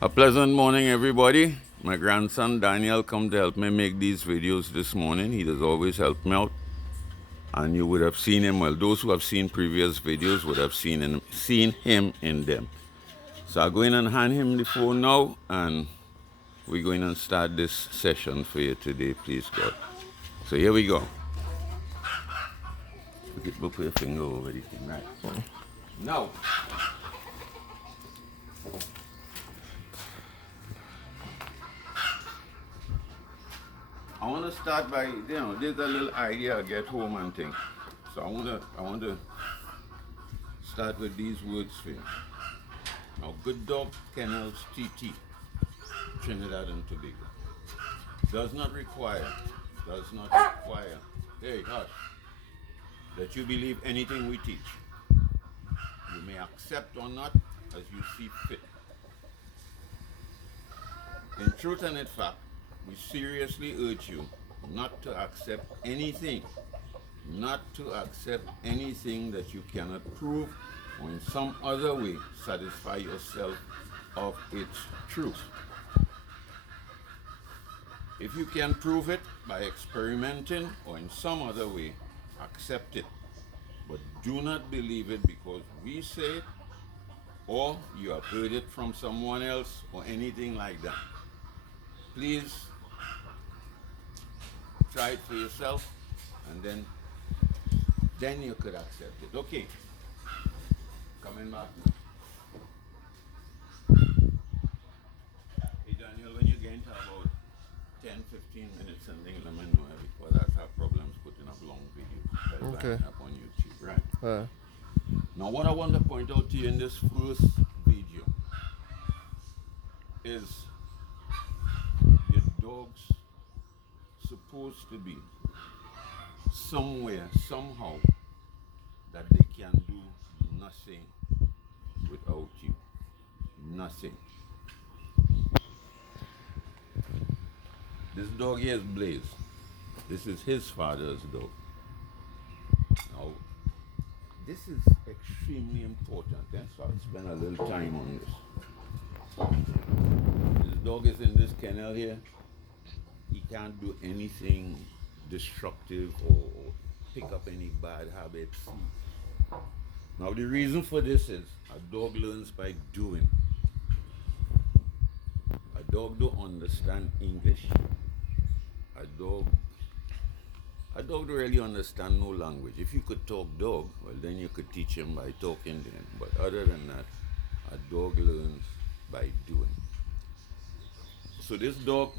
A pleasant morning, everybody. My grandson Daniel come to help me make these videos this morning. He does always help me out, and you would have seen him. Well, those who have seen previous videos would have seen him in them. So I'm going and hand him the phone now, and we're going to start this session for you today, please God. So here we go. Put your finger over the thing, right? Now, I want to start by, there's a little idea, get home and thing. So I want to start with these words for you. Now, Good Dog Kennels TT, Trinidad and Tobago, does not require, hey, hush, that you believe anything we teach. You may accept or not as you see fit. In truth and in fact, we seriously urge you not to accept anything that you cannot prove or in some other way satisfy yourself of its truth. If you can prove it by experimenting or in some other way, accept it. But do not believe it because we say it or you have heard it from someone else or anything like that. Please try it for yourself and then you could accept it. Okay, coming back. Hey Daniel, when you get into about 10, 15 minutes and then let me know because that's how problems putting up long videos. That's Okay. up on YouTube, right? Uh, Now what I want to point out to you in this first video is your dog's supposed to be somewhere, somehow, that they can do nothing without you. Nothing. This dog here is Blaze. This is his father's dog. Now, this is extremely important, so I'll spend a little time on this. This dog is in this kennel here. He can't do anything destructive or pick up any bad habits. Now, the reason for this is a dog learns by doing. A dog don't understand English. A dog don't really understand no language. If you could talk dog, well then you could teach him by talking to him. But other than that, a dog learns by doing. So this dog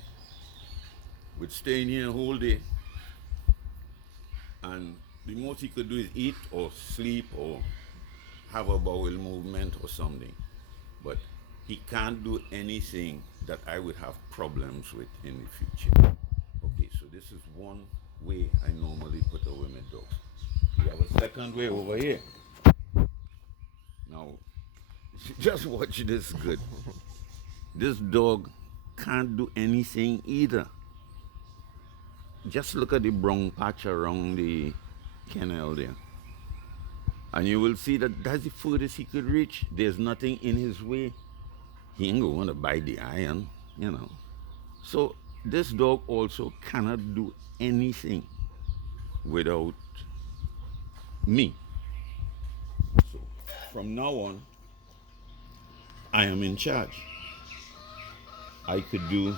would stay in here a whole day, and the most he could do is eat or sleep or have a bowel movement or something. But he can't do anything that I would have problems with in the future. Okay, so this is one way I normally put away my dogs. We have a second way over here. Now, just watch this good. This dog can't do anything either. Just look at the brown patch around the kennel there. And you will see that that's the furthest he could reach. There's nothing in his way. He ain't going to bite the iron. So this dog also cannot do anything without me. So from now on, I am in charge. I could do,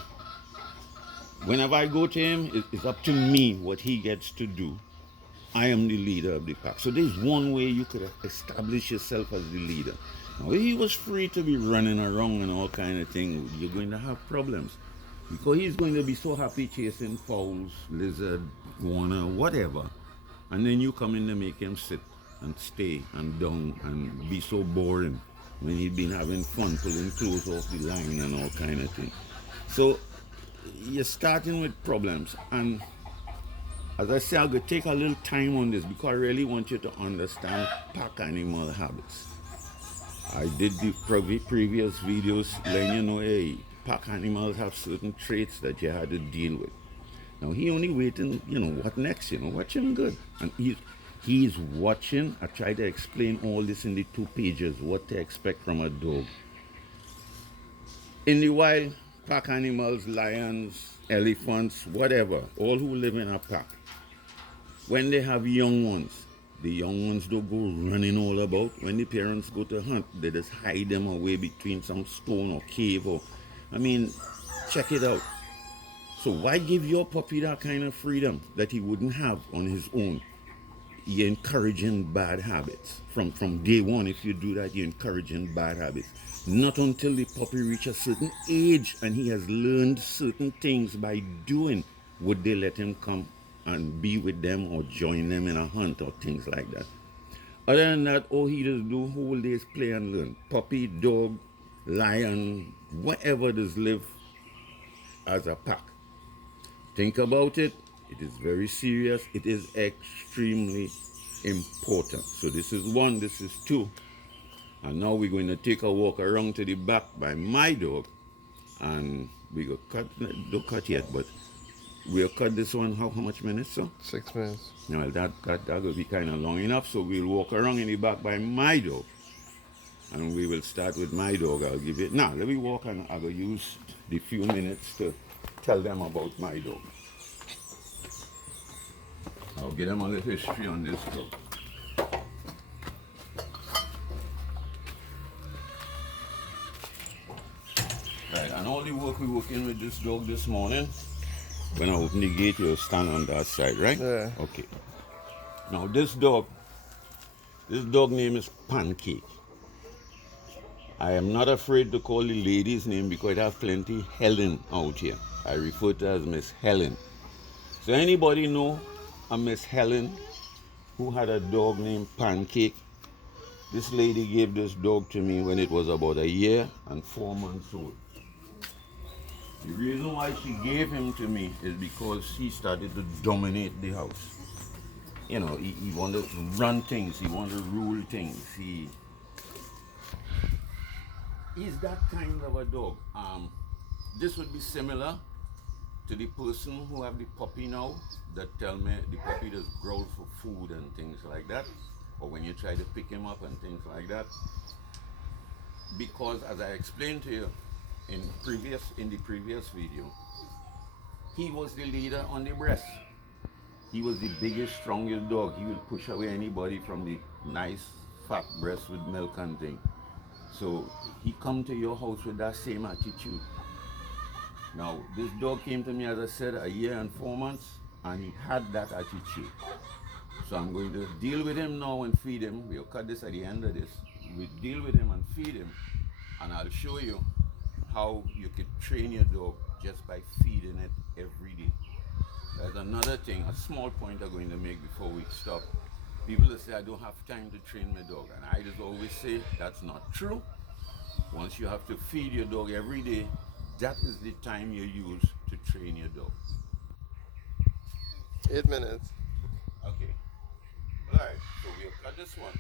whenever I go to him, it's up to me what he gets to do. I am the leader of the pack. So there's one way you could establish yourself as the leader. Now, if he was free to be running around and all kind of things, you're going to have problems. Because he's going to be so happy chasing fowls, lizard, iguana, whatever. And then you come in to make him sit and stay and down and be so boring when he'd been having fun pulling clothes off the line and all kind of thing. So you're starting with problems. And as I say, I'm going to take a little time on this because I really want you to understand pack animal habits. I did the previous videos letting you know, hey, pack animals have certain traits that you had to deal with. Now he only waiting, what next, watch him good. And he's watching. I try to explain all this in the 2 pages, what to expect from a dog. In the wild, pack animals, lions, elephants, whatever, all who live in a pack, when they have young ones, the young ones don't go running all about. When the parents go to hunt, they just hide them away between some stone or cave or, I mean, check it out. So why give your puppy that kind of freedom that he wouldn't have on his own? You're encouraging bad habits. From day one, if you do that, you're encouraging bad habits. Not until the puppy reaches a certain age and he has learned certain things by doing would they let him come and be with them or join them in a hunt or things like that. Other than that, all he just do whole days play and learn. Puppy, dog, lion, whatever does live as a pack. Think about it. It is very serious. It is extremely important. So this is one, this is two. And now we're going to take a walk around to the back by my dog. And we go cut, don't cut yet, but we'll cut this one, how much minutes, so? 6 minutes. Well, that will be kind of long enough. So we'll walk around in the back by my dog. And we will start with my dog. I'll give it, now let me walk and I will use the few minutes to tell them about my dog. I'll give them a little history on this dog. Right, and all the work we working with this dog this morning, when I open the gate, you'll stand on that side, right? Yeah. Okay. Now this dog name is Pancake. I am not afraid to call the lady's name because I have plenty Helen out here. I refer to her as Miss Helen. So anybody know a Miss Helen who had a dog named Pancake? This lady gave this dog to me when it was about 1 year and 4 months old. The reason why she gave him to me is because he started to dominate the house. You know, he wanted to run things, he wanted to rule things. He's that kind of a dog. This would be similar to the person who have the puppy now that tell me the puppy does growl for food and things like that, or when you try to pick him up and things like that. Because as I explained to you in the previous video, he was the leader on the breast. He was the biggest, strongest dog. He would push away anybody from the nice fat breast with milk and thing. So he come to your house with that same attitude. Now, this dog came to me, as I said, 1 year and 4 months, and he had that attitude. So I'm going to deal with him now and feed him. We'll cut this at the end of this. We'll deal with him and feed him, and I'll show you how you could train your dog just by feeding it every day. There's another thing, a small point I'm going to make before we stop. People that say, I don't have time to train my dog, and I just always say, that's not true. Once you have to feed your dog every day, that is the time you use to train your dog. 8 minutes. Okay. Alright, so we'll cut this one.